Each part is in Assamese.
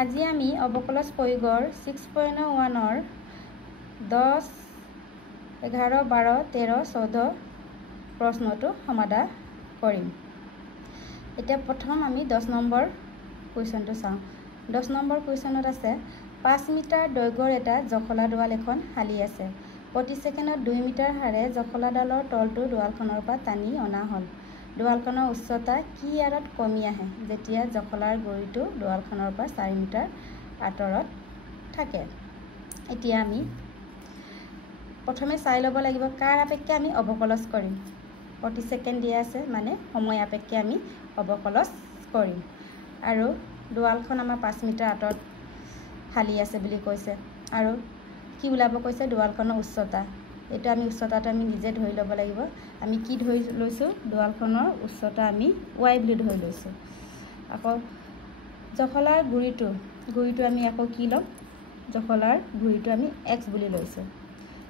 আজি আমি অবকলজ প্ৰয়োগৰ 6.1 10, 11, 12, 13, 14 প্ৰশ্নটো সমাধান কৰিম। এতিয়া প্ৰথম আমি 10 নম্বৰ কুৱেশ্যনটো চাওঁ। 10 নম্বৰ কুৱেশ্যনত আছে 5 মিটাৰ দৈৰ্ঘ্যৰ এটা জখলা দুৱাল এখন হালি আছে। প্ৰতি ছেকেণ্ডত 2 মিটাৰ হাৰে জখলাডালৰ তলটো দুৱালখনৰ পৰা টানি অনা হ'ল। দুৱালখনৰ উচ্চতা কি আৰত কমি আহে যেতিয়া জখলাৰ গুৰিটো দুৱালখনৰ পৰা 4 মিটাৰ আঁতৰত থাকে। এতিয়া আমি প্ৰথমে চাই ল'ব লাগিব কাৰ আপেক্ষে আমি অবকলজ কৰিম। প্ৰতি ছেকেণ্ড দিয়া আছে মানে সময় আপেক্ষে আমি অবকলজ কৰিম। আৰু দুৱালখন আমাৰ 5 মিটাৰ আঁতৰত হালি আছে বুলি কৈছে। আৰু কি ওলাব কৈছে দুৱালখনৰ উচ্চতা। এইটো আমি উচ্চতাটো আমি নিজে ধৰি ল'ব লাগিব। আমি কি ধৰি লৈছোঁ দুৱালখনৰ উচ্চতা আমি y বুলি ধৰি লৈছোঁ। আকৌ জখলাৰ গুৰিটো আমি আকৌ কি ল'ম জখলাৰ গুৰিটো আমি x বুলি লৈছোঁ।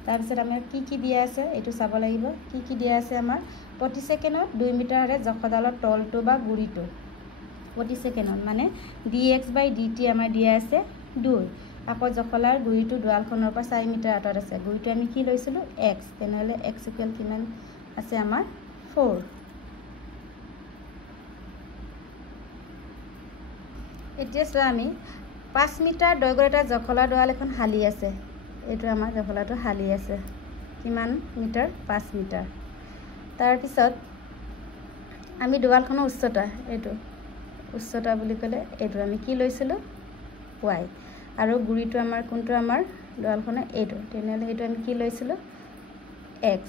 তাৰপিছত আমাৰ কি দিয়া আছে এইটো চাব লাগিব। কি দিয়া আছে আমাৰ প্ৰতি ছেকেণ্ডত 2 মিটাৰে জখলাডালৰ তলটো বা গুৰিটো প্ৰতি ছেকেণ্ডত মানে dx/dt আমাৰ দিয়া আছে 2। আকৌ জখলাৰ গুৰিটো দুৱালখনৰ পৰা 4 মিটাৰ আঁতৰত আছে। গুৰিটো আমি কি লৈছিলোঁ x। তেনেহ'লে x ইকুৱেল কিমান আছে আমাৰ 4। এতিয়া চোৱা আমি 5 মিটাৰ দৈৰ্ঘ্যৰ এটা জখলা দুৱাল এখন হালি আছে। এইটো আমাৰ জখলাটো হালি আছে কিমান মিটাৰ 5 মিটাৰ। তাৰপিছত আমি দুৱালখনৰ উচ্চতা এইটো উচ্চতা বুলি ক'লে এইটো আমি কি লৈছিলোঁ y। আৰু গুৰিটো আমাৰ কোনটো আমাৰ দুৱালখনৰ এইটো। তেনেহ'লে এইটো আমি কি লৈছিলোঁ x।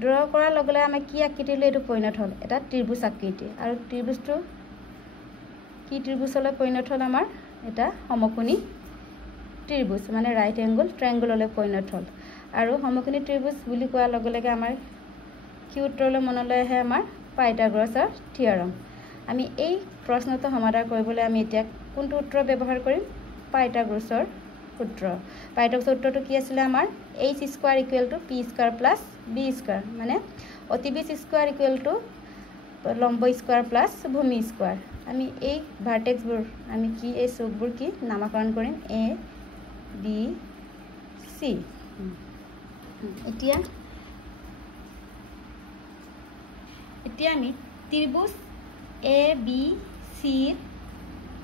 ড্ৰ কৰাৰ লগে লগে আমি কি আকৃতিলৈ এইটো পৰিণত হ'ল এটা ত্ৰিভুজ আকৃতি। আৰু ত্ৰিভুজটো কি ত্ৰিভুজলৈ পৰিণত হ'ল আমাৰ এটা সমকোণী ত্ৰিভুজ মানে ৰাইট এংগল ট্ৰায়েংগললৈ পৰিণত হ'ল। আৰু সমকোণী ত্ৰিভুজ বুলি কোৱাৰ লগে লগে আমাৰ কি উত্তৰলৈ মনলৈ আহে আমাৰ পাইথাগোৰাছৰ থিয়ৰম। আমি এই প্ৰশ্নটো সমাধান কৰিবলৈ আমি এতিয়া কোনটো উত্তৰ ব্যৱহাৰ কৰিম পাইথাগোৰাছৰ সূত্ৰ। পাইথাগোৰাছৰ সূত্ৰটো কি আছিলে আমাৰ h² = p² + b² মানে অতিবেজ স্কোৱাৰ ইকুৱেল টু লম্ব স্কোৱাৰ প্লাছ ভূমি স্কোৱাৰ। আমি এই ভাৰ্টেক্সবোৰ আমি কি এই চুকবোৰ কি নামাকৰণ কৰিম a b c। এতিয়া আমি ত্ৰিভুজ a b c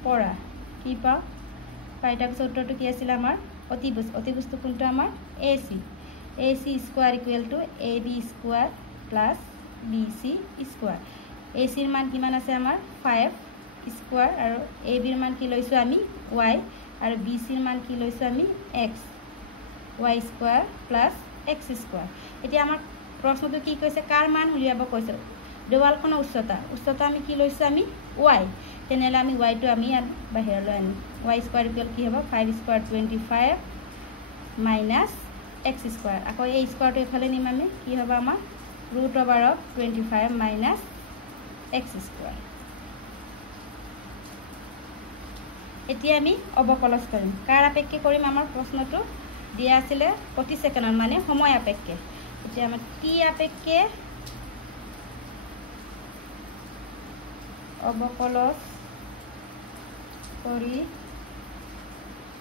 পৰা কি পাওঁ পাইথাগোৰাছৰ সূত্ৰটো কি আছিলে আমাৰ অতিভুজটো কোনটো আমাৰ ac square equal to ab square plus bc square. ac ৰ মান কিমান আছে আমাৰ 5 স্কোৱাৰ আৰু ab ৰ মান কি লৈছোঁ আমি y আৰু bc ৰ মান কি লৈছোঁ আমি x y square plus x square. এতিয়া আমাৰ প্ৰশ্নটো কি কৈছে কাৰ মান উলিয়াব কৈছে দেৱালখনৰ উচ্চতা আমি কি লৈছোঁ আমি y। তেনেহ'লে আমি yটো আমি ইয়াত বাহিৰলৈ আনিম। y স্কোৱাৰ ইকুৱেল কি হ'ব 5 স্কোৱাৰ 25 মাইনাছ x স্কোৱাৰ। আকৌ এই স্কোৱাৰটো এইফালে নিম আমি কি হ'ব আমাৰ √25 মাইনাছ x স্কোৱাৰ। এতিয়া আমি অবকলজ কৰিম। কাৰ আপেক্ষে কৰিম আমাৰ প্ৰশ্নটো দিয়া আছিলে প্ৰতি ছেকেণ্ডত মানে সময় আপেক্ষে। এতিয়া আমাৰ t আপেক্ষে অবকলজ কৰি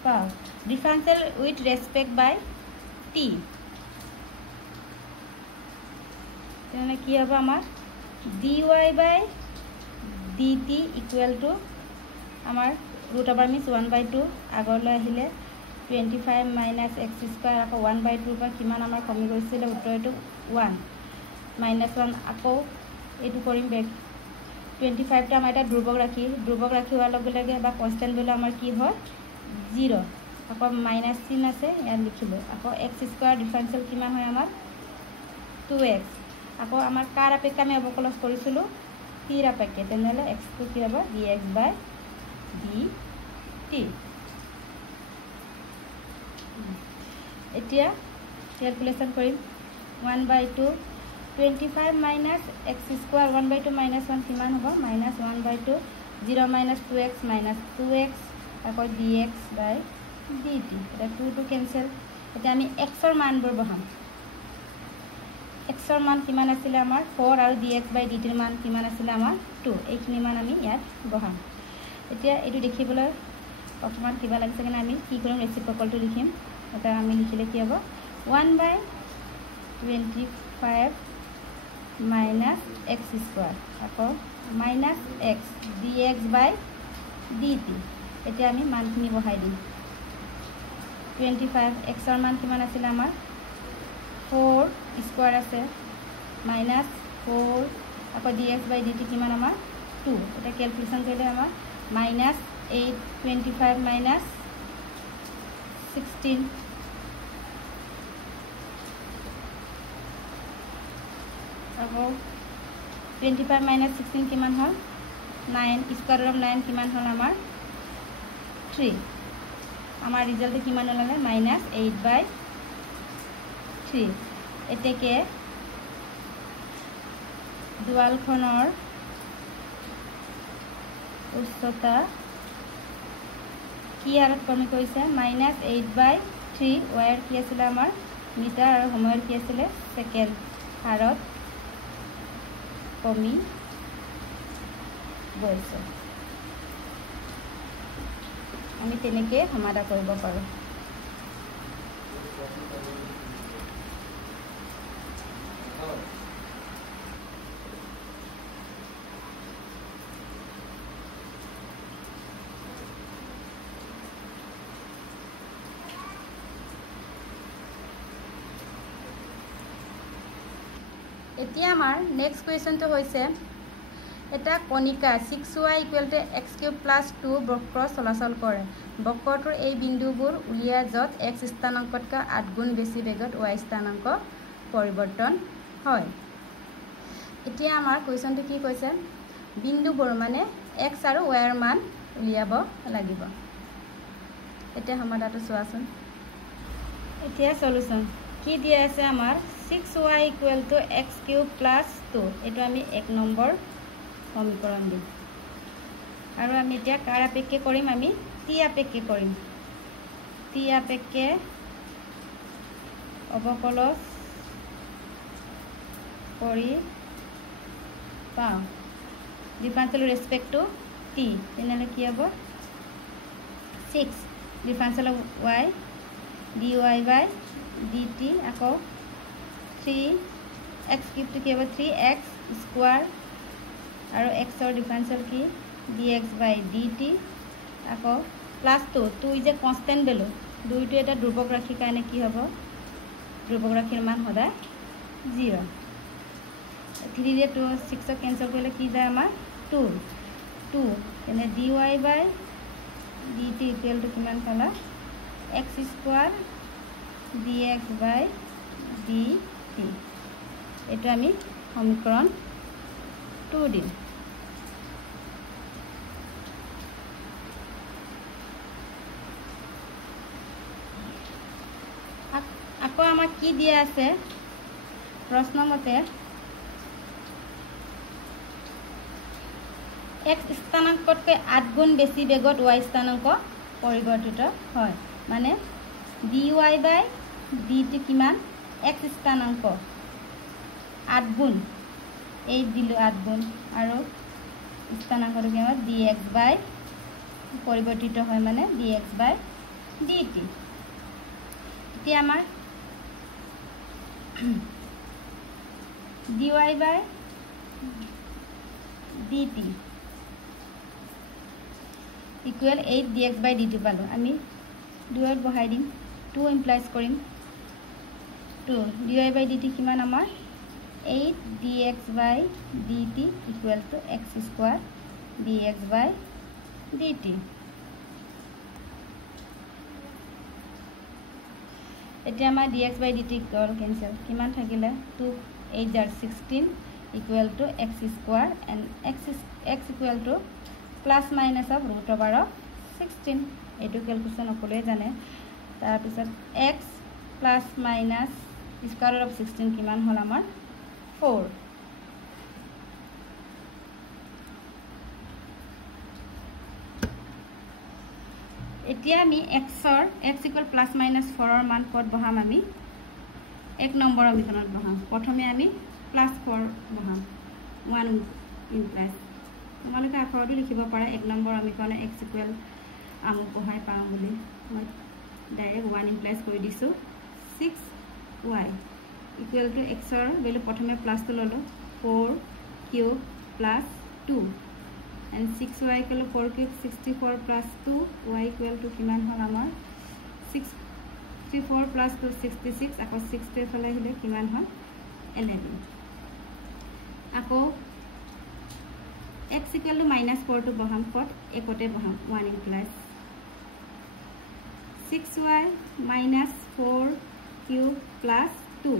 পাওঁ ডিফাৰেঞ্চিয়েল উইথ ৰেচপেক্ট বাই t। তেনেহ'লে কি হ'ব আমাৰ dy/dt ইকুৱেল টু আমাৰ √1/2 আগলৈ আহিলে 25 মাইনাছ x স্কোৱাৰ আকৌ 1/2 পৰা কিমান আমাৰ কমি গৈছিলে উত্তৰটো 1 মাইনাছ 1 আকৌ এইটো কৰিম বেক 25টা আমাৰ এটা ধ্ৰুৱক ৰাখি হোৱাৰ লগে লগে বা কনষ্টেণ্ট বুলি আমাৰ কি হয় 0 আকৌ মাইনাছ চিন আছে ইয়াত লিখিলোঁ। আকৌ x স্কোৱাৰ ডিফাৰেঞ্চিয়েল কিমান হয় আমাৰ 2x। আকৌ আমাৰ কাৰ আপেক্ষে আমি অবকলজ কৰিছিলোঁ t ৰ আপেক্ষে। তেনেহ'লে xটো কি হ'ব dx/dt। এতিয়া কেলকুলেশ্যন কৰিম 1/2 25 মাইনাছ x স্কোৱাৰ 1/2 মাইনাছ 1 কিমান হ'ব minus 1/2 0 minus 2x minus 2x আকৌ dx/dt। এতিয়া 2 কেঞ্চেল। এতিয়া আমি x ৰ মানবোৰ বহাম। x ৰ মান কিমান আছিলে আমাৰ 4 আৰু dx/dt ৰ মান কিমান আছিলে আমাৰ 2। এইখিনি মান আমি ইয়াত বহাম। এতিয়া এইটো দেখিবলৈ অকণমান কিবা লাগিছে কাৰণে আমি কি কৰিম ৰেচিপ্ৰকেলটো লিখিম এটা আমি লিখিলে কি হ'ব 1/25 minus x square আকৌ minus x dx by dt এতিয়া আমি মানখিনি বহাই দিম 25 x ৰ মান কিমান আছিল আমাৰ 4 স্কয়াৰ আছে minus 4 আকৌ dx by dt কিমান আমাৰ 2 এটা ক্যালকুলেশন কৰিলে আমাৰ minus 8 25 minus 16 আকৌ 25 minus 16 কিমান হল 9 স্কয়াৰ অফ 9 কিমান হল আমাৰ 3 আমাৰ ৰিজাল্ট কিমান ওলালে -8/3 এতেকে দুৱালখনৰ উচ্চতা কি আৰত কমি কৰিছে -8/3 ওয়াৰ কি আছিল আমাৰ মিটাৰ আৰু সময়ৰ কি আছিল সেকেন্ড হাৰত কমি গৈছে আমি তেনেকে সমাধান কৰিব পাৰো এতিয়া আমাৰ নেক্সট কোৱেশ্চনটো হৈছে এটা কণিকা 6y = x³ + 2 বক্ৰ চলাচল কৰে বক্ৰটোৰ এই বিন্দুবোৰ উলিয়া যত x স্থানাংকতকৈ 8 গুণ বেছি বেগত y স্থানাংক পৰিৱৰ্তন হয় এতিয়া আমাৰ কোৱেশ্চনটো কি কৈছে বিন্দুবোৰ মানে x আৰু y ৰ মান উলিয়াব লাগিব এতিয়া সমাধানটো চোৱাচোন এতিয়া সলিউশন কি দিয়া আছে আমাৰ 6y = x³ + 2 এটো আমি 1 নম্বৰ সমীকৰণ দিম আৰু আমি এতিয়া কাৰ আপেক্ষে কৰিম আমি t আপেক্ষে কৰিম t আপেক্ষে অবকলজ কৰি পাও ডিফাৰেন্সিয়েল ৰেসপেক্ট টু t তেনেহলে কি হ'ব 6 differential of y dy by dt আকৌ 3 x³ to কি হ'ব 3x স্কয়াৰ আৰু x ৰ ডিফাৰেন্সিয়েল কি dx by dt আকৌ +2 ইজ এ কনস্ট্যান্ট ভ্যালু 2 টো এটা ধ্ৰুবক ৰাশিৰ কাৰণে কি হ'ব ধ্ৰুবক ৰাশিৰ মান সদায় 0 3 ৰে 2 6 ক কেনসেল কৰিলে কি যায় আমাৰ 2 এনে dy by dt equal to কিমান পালা x square dx by dt এটা আমি সমীকৰণ 2 দিম আকৌ আমাক কি দিয়া আছে প্ৰশ্ন মতে x স্থানাংকতকৈ 8 গুণ বেছি বেগত y স্থানাংক পৰিৱৰ্তিত হয় মানে dy by dt কিমান x স্থানাংক 8 গুণ 8 দিলো 8 গুণ আৰু স্থানাংকটো কি হয় dx by পৰিৱৰ্তিত হয় মানে dx by dt এতিয়া আমাৰ dy by dt equal 8 dx by dt পালো আমি 2 ত বহাই দিম 2 ইমপ্লাইজ কৰিম 2 dy by dt কিমান আমাৰ 8 dx by dt equal to x square dx by dt এতিয়া আমাৰ dx by dt গল কেনসেল কিমান থাকিলে 2 8 * 16 equal to x square and x equal to plus minus of √16 এটো ক্যালকুলেশন সকলোৱে জানে তাৰ পিছত x plus minus square root of 16 কিমান হল আমাৰ 4 এতিয়া আমি x equal plus minus 4 ৰ মান কত বহাম আমি 1 নম্বৰ সমীকৰণত বহাম প্ৰথমে আমি plus 4 বহাম 1 implies তোমালোকে আখৰটো লিখিব পাৰা 1 নম্বৰ সমীকৰণে x ইকুৱেল আমুক বহাই পাওঁ বুলি মই ডাইৰেক্ট 1 ইমপ্লাইজ কৰি দিছোঁ 6y ইকুৱেল টু xৰ ভেলু প্ৰথমে প্লাছটো ল'লোঁ 4 cube plus 2 and 6y equal to 4 cube 64 plus 2 y equal to কিমান হ'ল আমাৰ 64 প্লাছ 2 66 আকৌ 6 এইফালে আহিলে কিমান হ'ল 11 আকৌ x equal to -4 to বহাম কত একতে বহাম 1 implies 6y -4 cube plus 2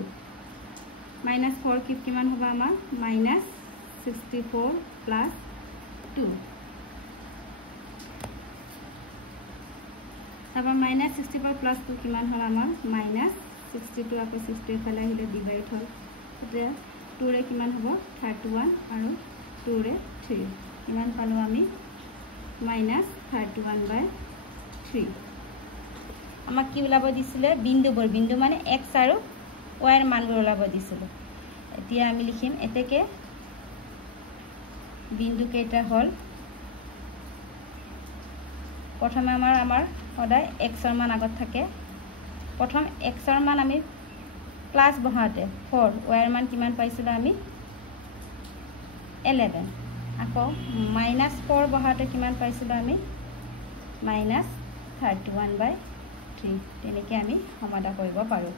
-4 cube কিমান হ'ব আমাৰ -64 plus 2 তাৰপৰ -64 plus 2 কিমান হ'ল আমাৰ -62 আকৌ 60 ফালে আহিলে ডিভাইড হ'ল তেতিয়া 2 ৰে কিমান হ'ব 31 আৰু 2 ৰে 3 কিমান পালো আমি -31/3 আমাক কি ওলাব দিছিলে বিন্দুবোৰ বিন্দু মানে x আৰু y ৰ মানবোৰ ওলাব দিছিল এতিয়া আমি লিখিম এতেকে বিন্দু কেইটা হ'ল প্ৰথমে আমাৰ সদায় x ৰ মান আগত থাকে প্ৰথম x ৰ মান আমি প্লাস বহাতে 4 y ৰ মান কিমান পাইছিল আমি 11 আকৌ -4 বহাতে কিমান পাইছিল আমি -31/3 তেনেকৈ আমি সমাধান কৰিব পাৰো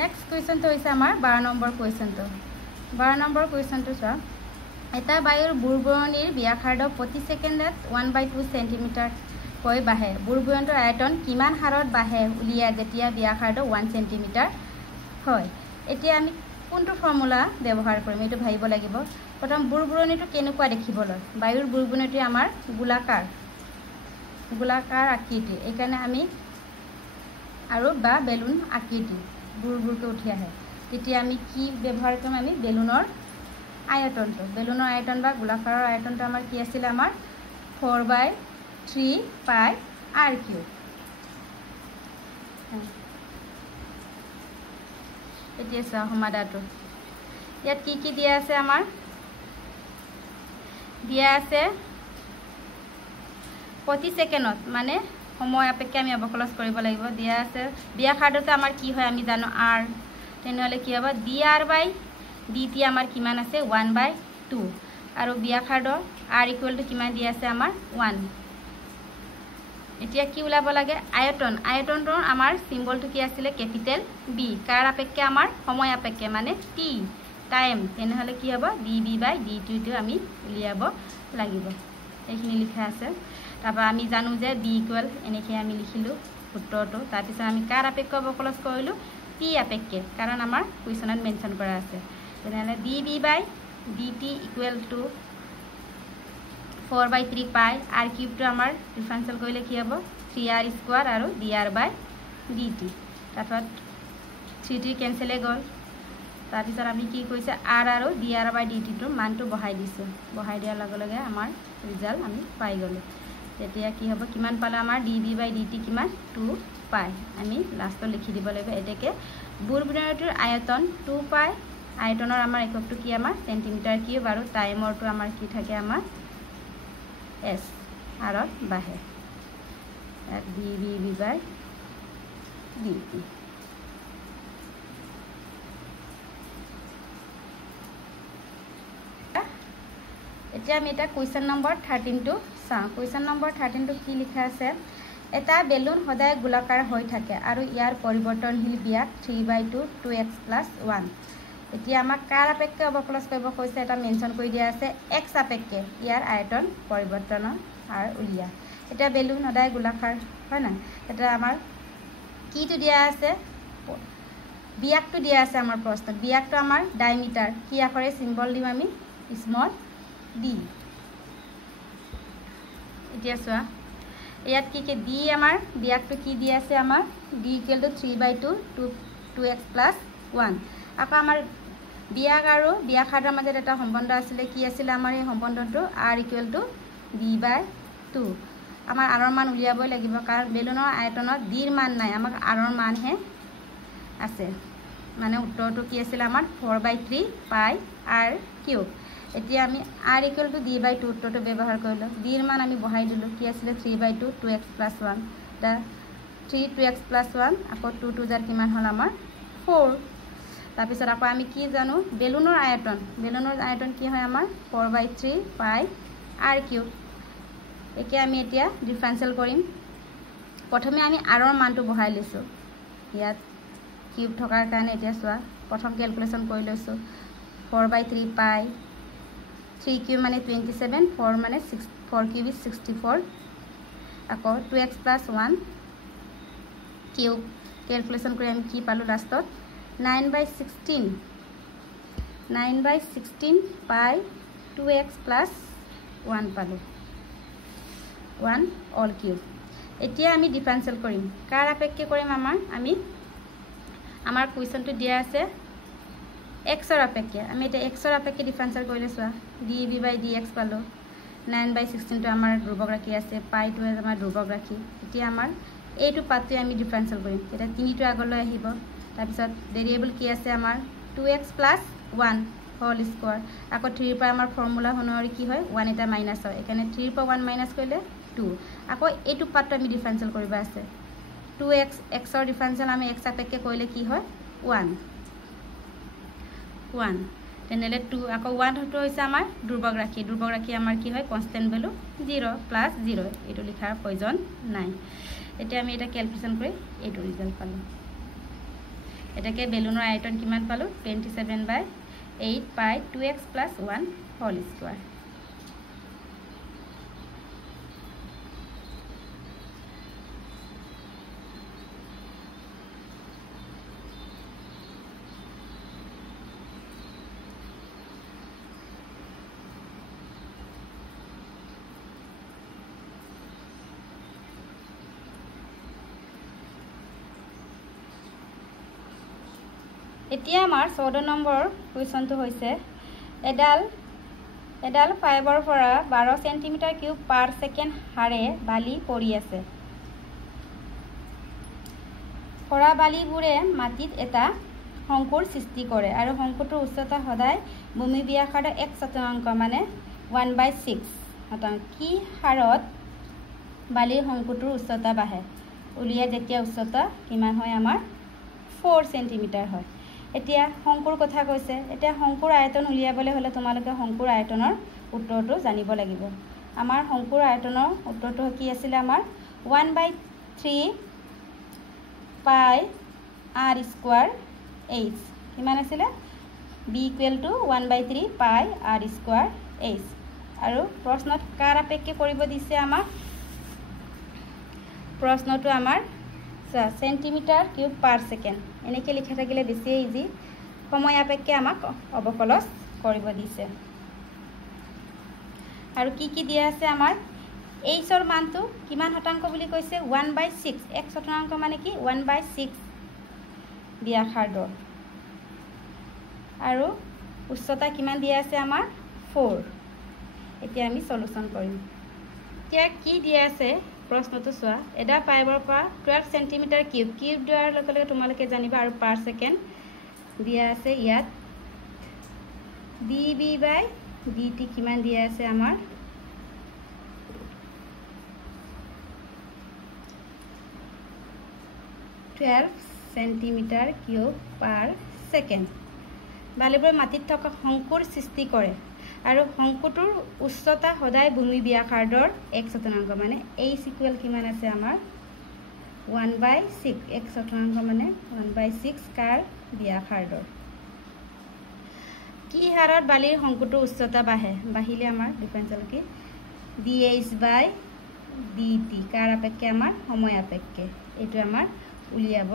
Next question to is our 12 number question to 12 number question to sir eta bayur burburonir biakardo proti second 1/2 cm koi bahe burburontor ayon kiman harot bahe ulia jetia biakardo 1 cm hoy etia ami কোনটো ফর্মুলা ব্যবহার কৰিম এটো ভাইব লাগিব প্ৰথম বুৰবুৰণিটো কেনেকুৱা দেখিবলৈ বায়ুৰ বুৰবুৰণিটো আমাৰ গোলাকাৰ আকৃতি এইকাৰণে আমি আৰু বা বেলুন আকৃতি বুৰবুৰকে উঠি আহে তেতিয়া আমি কি ব্যৱহাৰ কৰিম আমি বেলুনৰ আয়তন বা গোলাকাৰৰ আয়তনটো আমাৰ কি আছিল আমাৰ 4/3 পাই r কিউব এতিয়া চাও সমাধানটো ইয়াত কি দিয়া আছে আমাৰ দিয়া আছে প্ৰতি সেকেন্ডত মানে সময় আপেক্ষে আমি অবকলন কৰিব লাগিব দিয়া আছে ব্যাসাৰ্ধটো আমাৰ কি হয় আমি জানো r তেনেহলে কি হ'ব dr/dt আমাৰ কিমান আছে 1/2 আৰু ব্যাসাৰ্ধ r = কিমান দিয়া আছে আমাৰ 1 এতিয়া কি ওলাব লাগে আয়তনটোৰ আমাৰ সিম্বলটো কি আছিল ক্যাপিটেল B কাৰ আপেক্ষে আমাৰ সময় আপেক্ষে মানে t টাইম তেনেহলে কি হ'ব dv/dt টো আমি উলিয়াব লাগিব এইখিনি লিখা আছে তারপর আমি জানো যে b ইকুয়াল এনেকে আমি লিখিলো সূত্রটো তার পিছত আমি কার আপেক্ষে অবকলন কৰিলো t আপেক্ষে কাৰণ আমাৰ কোয়েশনত মেনশন কৰা আছে তেনেহলে dv/dt ইকুয়াল টু 4/3 পাই r কিউব টো আমার ডিফারেন্সিয়েল কৰিলে কি হ'ব 3r² আৰু dr/dt তাৰপৰ 3t ক্যান্সেল গল তাৰ পিছত আমি কি কৈছে r আৰু dr/dt টো মানটো বহাই দিছো বহাই দিয়াৰ লগে লগে আমাৰ ৰিজাল্ট আমি পাই গলো তেতিয়া কি হ'ব কিমান পালে আমাৰ dv/dt কিমান 2 পাই আমি লাষ্টত লিখি দিব লাগিব এতেকে বুৰবুৰণিটোৰ আয়তন 2 পাই আয়তনৰ আমাৰ এককটো কি আমাৰ সেন্টিমিটাৰ কিউব আৰু টাইমৰটো আমাৰ কি থাকে আমাৰ s আৰত বাহে dv/dt এতিয়া আমি এটা কোয়েশ্চন নম্বৰ 13 টো চাও কোয়েশ্চন নম্বৰ 13 টো কি লিখা আছে এটা বেলুন সদায় গোলাকাৰ হৈ থাকে আৰু ইয়াৰ পৰিৱৰ্তনশীল ব্যাস 3/2 2x + 1 এতিয়া আমাক কাৰ আপেক্ষে অবকলন কৰিব কৈছে এটা মেনশন কৰি দিয়া আছে x আপেক্ষে ইয়াৰ আয়তন পৰিৱৰ্তনৰ হাৰ উলিয়া এটা বেলুন সদায় গোলাকাৰ হয় না এটা আমাৰ কিটো দিয়া আছে ব্যাসটো দিয়া আছে আমাৰ প্ৰশ্ন ব্যাসটো আমাৰ ডায়ামিটাৰ কি আখৰে সিম্বল দিম আমি স্মল d এতিয়া চোৱা ইয়াত কি d আমাৰ ব্যাসটো কি দিয়া আছে আমাৰ d = 3/2 2x + 1 আকৌ আমাৰ বিয়াক আৰু ব্যাসাৰ্ধৰ মাজত এটা সম্বন্ধ আছিলে কি আছিলে আমাৰ এই সম্বন্ধটো r = d/2 আমাৰ r ৰ মান উলিয়াবই লাগিব কাৰণ বেলুনৰ আয়তনত d ৰ মান নাই আমাক r ৰ মানহে আছে মানে উত্তৰটো কি আছিল আমাৰ 4/3 পাই r³ এতিয়া আমি r = d/2 উত্তৰটো ব্যৱহাৰ কৰিলো d ৰ মান আমি বহাই দিলো কি আছিলে 3/2 2x + 1 দা 3 2x + 1 আকৌ 2 2 যাৰ কিমান হ'ল আমাৰ 4 তাৰপিছত আকৌ আমি কি জানো বেলুনৰ আয়তন কি হয় আমাৰ 4/3 পাই r³ এতিয়া আমি ডিফাৰেনশিয়েল কৰিম প্ৰথমে আমি r ৰ মানটো বহাই লৈছো ইয়াত কিউব থকাৰ কাৰণে এতিয়া চোৱা প্ৰথম ক্যালকুলেশন কৰি লৈছো 4/3 পাই 3 কিউব মানে 27 4 মানে 4³ is 64 আকৌ 2x + 1 কিউব ক্যালকুলেশন কৰি আমি কি পালো লাষ্টত 9/16 পাই 2x + 1 পালো 1 অল কিউব এতিয়া আমি ডিফাৰেনশিয়েল কৰিম কাৰ আপেক্ষে কৰিম আমাৰ কুৱেশ্যনটো দিয়া আছে x ৰ আপেক্ষে আমি এটা x ৰ আপেক্ষে ডিফাৰেনশিয়েল কৰিলে চোৱা dv/dx পালো 9/16 টো আমাৰ ধ্ৰুবক ৰাশি আছে পাই টো আমাৰ ধ্ৰুবক ৰাশি এতিয়া আমাৰ এইটো পাৰ্টটো আমি ডিফাৰেনশিয়েল কৰিম এটা 3 টো আগলৈ আহিব তাৰ পিছত ভেৰিয়েবল কি আছে আমাৰ 2x + 1 হোল স্কয়াৰ আকৌ 3 ৰ পৰা আমাৰ ফৰ্মুলা অনুসৰি কি হয় 1 এটা মাইনাস হয় এখানে 3 ৰ পৰা 1 মাইনাস কৰিলে 2 আকৌ এইটো পাৰ্টটো আমি ডিফাৰেনশিয়েল কৰিব আছে 2x x ৰ ডিফাৰেনশিয়েল আমি x আপেক্ষে কৰিলে কি হয় 1 তেনেলে 2 আকৌ 1 হটো হৈছে আমাৰ ধ্ৰুবক ৰাশি আমাৰ কি হয় কনস্ট্যান্ট ভ্যালু 0 + 0 এটো লিখাৰ প্ৰয়োজন নাই এতিয়া আমি এটা ক্যালকুলেশন কৰি এইটো ৰিজাল্ট পালো এটাকে বেলুনৰ আয়তন কিমান পালো 27/8 পাই 2x + 1 হোল স্কয়াৰ এতিয়া আমাৰ 14 নম্বৰ কুৱেশ্যনটো হৈছে এডাল 5 ৰ পৰা 12 সেন্টিমিটাৰ কিউব পাৰ সেকেন্ড হাৰে বালি পৰি আছে পৰা বালিবোৰে মাটিত এটা শংকুৰ সৃষ্টি কৰে আৰু শংকুটোৰ উচ্চতা সদায় ভূমি ব্যাসাৰ্ধ 1/4 মানে 1/6 কি হাৰত বালিৰ শংকুটোৰ উচ্চতা বাঢ়ে উলিয়াই যেতিয়া উচ্চতা কিমান হয় আমাৰ 4 সেন্টিমিটাৰ হয় এতিয়া শংকুৰ কথা কৈছে এতিয়া শংকুৰ আয়তন উলিয়াবলৈ হলে তোমালোকে শংকুৰ আয়তনৰ উত্তৰটো জানিব লাগিব আমাৰ শংকুৰ আয়তনৰ উত্তৰটো কি আছিল আমাৰ 1/3 পাই r² h কিমান আছিল b = 1/3 পাই r² h আৰু প্ৰশ্নত কাৰ আপেক্ষে কৰিব দিছে আমাক প্ৰশ্নটো আমাৰ সেন্টিমিটাৰ কিউব পাৰ সেকেন্ড এনেকৈ লিখা থাকিলে বেছি ইজি সময় আপেক্ষে আমাক অবকলজ কৰিব দিছে আৰু কি দিয়া আছে আমাৰ h ৰ মানটো কিমান শতাংশ বুলি কৈছে 1/6 1/6 মানে কি 1/6 ব্যাসাৰ্ধ আৰু উচ্চতা কিমান দিয়া আছে আমাৰ 4 এতিয়া আমি সলিউশন কৰিম এতিয়া কি দিয়া আছে প্ৰশ্নটো চোৱা এটা 5 ৰ পৰা 12 সেন্টিমিটাৰ কিউব দিয়াৰ লগে লগে তোমালোকে জানিবা আৰু পাৰ সেকেন্ড দিয়া আছে ইয়াত dv/dt কিমান দিয়া আছে আমাৰ 12 সেন্টিমিটাৰ কিউব পাৰ সেকেন্ড বালিবোৰ মাটিত থকা শংকুৰ সৃষ্টি কৰে আৰু শংকুটোৰ উচ্চতা সদায় ভূমি ব্যাসাৰ্ধৰ 1/4 মানে h = কিমান আছে আমাৰ 1/6 1/4 মানে 1/6 কাৰ ব্যাসাৰ্ধৰ কি হাৰত বালিৰ শংকুটোৰ উচ্চতা বাঢ়িলে আমাৰ ডিফাৰেনশিয়েল কি dh/dt কাৰ আপেক্ষে আমাৰ সময় আপেক্ষে এটো আমাৰ উলিয়াব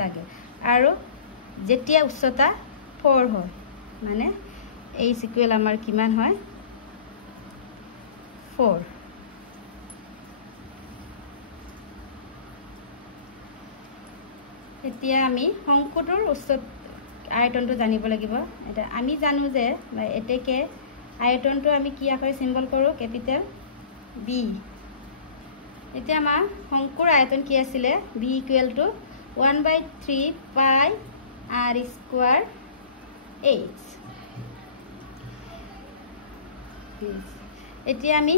লাগে আৰু যেতিয়া উচ্চতা 4 হয় মানে h = আমাৰ কিমান হয় 4 এতিয়া আমি শংকুটোৰ উচ্চত আয়তনটো জানিব লাগিব। এটা আমি জানো যে এতেকে আয়তনটো আমি কি আকাৰে সিম্বল কৰোঁ, কেপিটেল বি। এতিয়া আমাৰ শংকুৰ আয়তন কি আছিলে, বি ইকুৱেল টু 1/3 পাই r স্কোয়াৰ h। এতিয়া আমি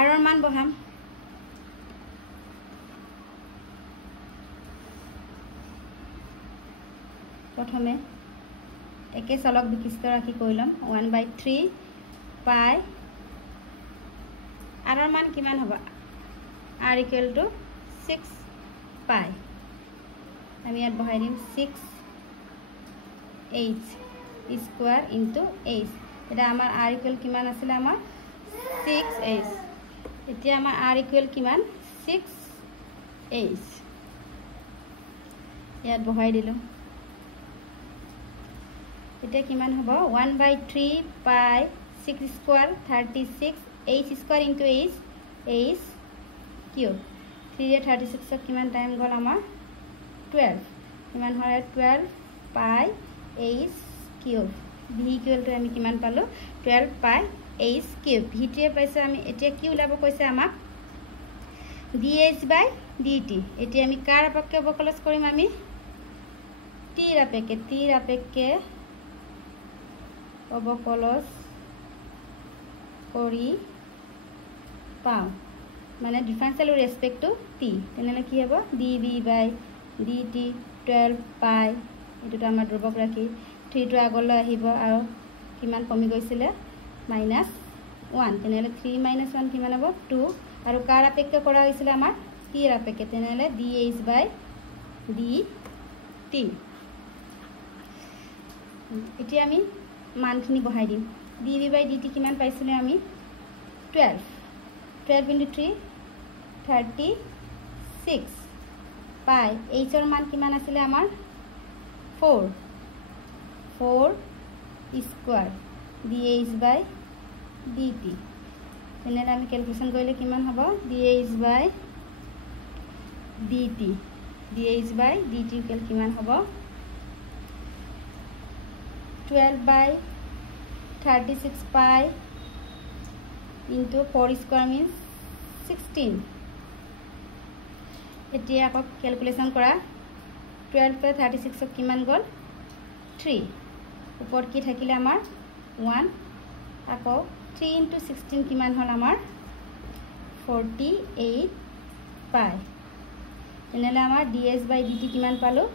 আৰৰ মান বহাম। প্ৰথমে একে চলক বিশিষ্ট ৰাখি কৈ ল'ম 1/3 পাই আৰৰ মান কিমান হ'ব, r ইকুৱেল টু 6 পাই। আমি ইয়াত বহাই দিম 6h স্কোয়াৰ ইনটু h। এটা আমাৰ r ইকুৱেল কিমান আছিলে, আমাৰ 6h। এতিয়া আমাৰ r ইকুৱেল কিমান, 6h। ইয়াত বহাই দিলোঁ। এতিয়া কিমান হ'ব, 1/3 পাই 6 square 36 h square into h cube. 3 36 কিমান টাইম গ'ল আমাৰ 12। কিমান হয় 12 পাই h কিউব। ভি ইকুৱেলটো আমি কিমান পালোঁ, 12 পাই h কিউব। ভিটিয়ে পাইছে আমি। এতিয়া কি ওলাব কৈছে আমাক, dh/dt। এতিয়া আমি কাৰ আপেক্ষে অৱকলজ কৰিম, আমি টিৰ আপেক্ষে অৱকলজ কৰি পাওঁ, মানে ডিফাৰেঞ্চিয়েল ৰেচপেক্ট টু টি। তেনেহ'লে কি হ'ব, dv/dt 12 পাই, এইটোতো আমাৰ ধ্ৰুৱক ৰাখি 3টো আগলৈ আহিব আৰু কিমান কমি গৈছিলে, -1। তেনেহ'লে 3 - 1 কিমান হ'ব, 2। আৰু কাৰ আপেক্ষে কৰা হৈছিলে, আমাৰ টিৰ আপেক্ষে। তেনেহ'লে dh/dt। এতিয়া আমি মানখিনি বহাই দিম। dv/dt কিমান পাইছিলে, আমি 12 × 3 36 পাই hৰ মান কিমান আছিলে, আমাৰ 4 স্কোয়াৰ dh/dt। তেনেহ'লে আমি কেলকুলেশ্যন কৰিলে কিমান হ'ব, dh/dt কিমান হ'ব, 12/36 পাই ইনটু 4 স্কোয়াৰ মিনছ 16। এতিয়া আকৌ কেলকুলেশ্যন কৰা, 12 + 36 কিমান গ'ল, 3। ওপৰত কি থাকিলে, আমাৰ 1। আকৌ 3 × 16 কিমান হ'ল, আমাৰ 48 পাই। তেনেহ'লে আমাৰ dh/dt কিমান পালোঁ,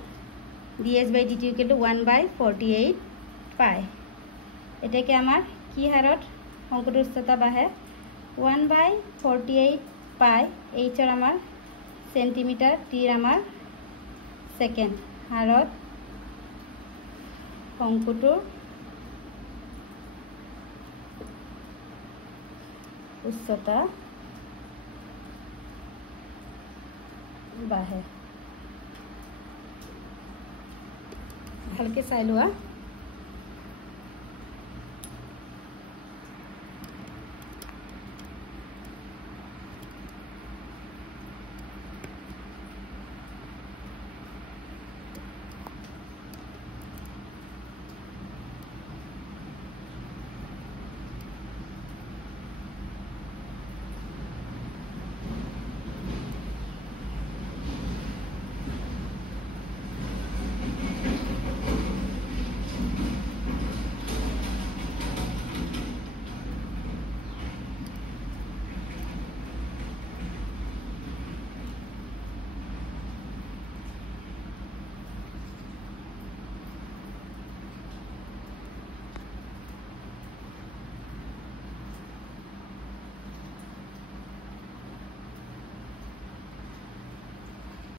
dh/dt ইকুৱেল টু 1/48 পাই। এতিয়াকে আমাৰ কি হাৰত শংকুটোৰ উচ্চতা বাঢ়ে, 1/48 পাই। hৰ আমাৰ সেন্টিমিটাৰ, টিৰ আমাৰ সেকেন্ড হাৰত শংকুটোৰ উচ্চতা বাঢ়ে। ভালকে চাই লোৱা।